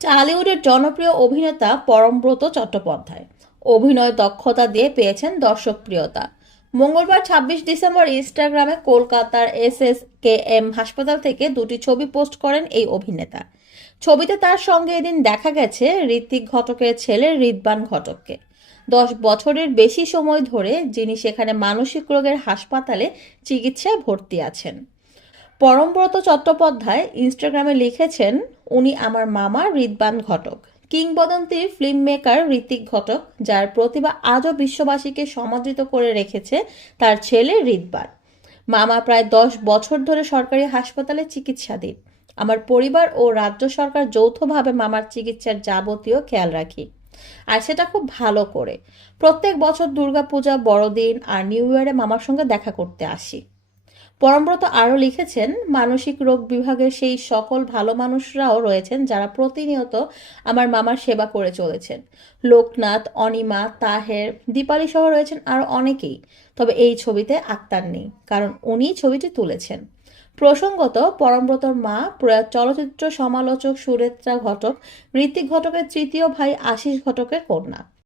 টলিউডের জনপ্রিয় অভিনেতা পরমব্রত চট্টোপাধ্যায় অভিনয় দক্ষতা দিয়ে পেয়েছেন দর্শকপ্রিয়তা। মঙ্গলবার 26 ডিসেম্বর ইনস্টাগ্রামে কলকাতার SSKM হাসপাতাল থেকে দুটি ছবি পোস্ট করেন এই অভিনেতা। ছবিতে তার সঙ্গে এদিন দেখা গেছে ঋত্বিক ঘটকের ছেলে ঋদ্বান ঘটককে। 10 বছরের বেশি সময় ধরে যিনি সেখানে মানসিক রোগের হাসপাতালে চিকিৎসায় ভর্তি আছেন। পরমব্রত চট্টোপাধ্যায় ইনস্টাগ্রামে লিখেছেন, উনি আমার মামা ঋদ্বান ঘটক, কিংবদন্তির ফিল্ম মেকার ঋত্বিক ঘটক, যার প্রতিভা আজও বিশ্ববাসীকে সমাদৃত করে রেখেছে তার ছেলে ঋদ্বান। মামা প্রায় 10 বছর ধরে সরকারি হাসপাতালে চিকিৎসাধীন। আমার পরিবার ও রাজ্য সরকার যৌথভাবে মামার চিকিৎসার যাবতীয় খেয়াল রাখি, আর সেটা খুব ভালো করে। প্রত্যেক বছর দুর্গাপূজা, বড়দিন আর নিউ ইয়ারে মামার সঙ্গে দেখা করতে আসি। পরমব্রত আরও লিখেছেন, মানসিক রোগ বিভাগের সেই সকল ভালো মানুষরাও রয়েছেন যারা প্রতিনিয়ত আমার মামার সেবা করে চলেছেন। লোকনাথ, অনিমা, তাহের, দীপালি সহ রয়েছেন আরও অনেকেই। তবে এই ছবিতে আক্তার নেই, কারণ উনি ছবিটি তুলেছেন। প্রসঙ্গত, পরমব্রতর মা প্রয়াত চলচ্চিত্র সমালোচক সুরেত্রা ঘটক ঋত্বিক ঘটকের তৃতীয় ভাই আশিস ঘটকের কন্যা।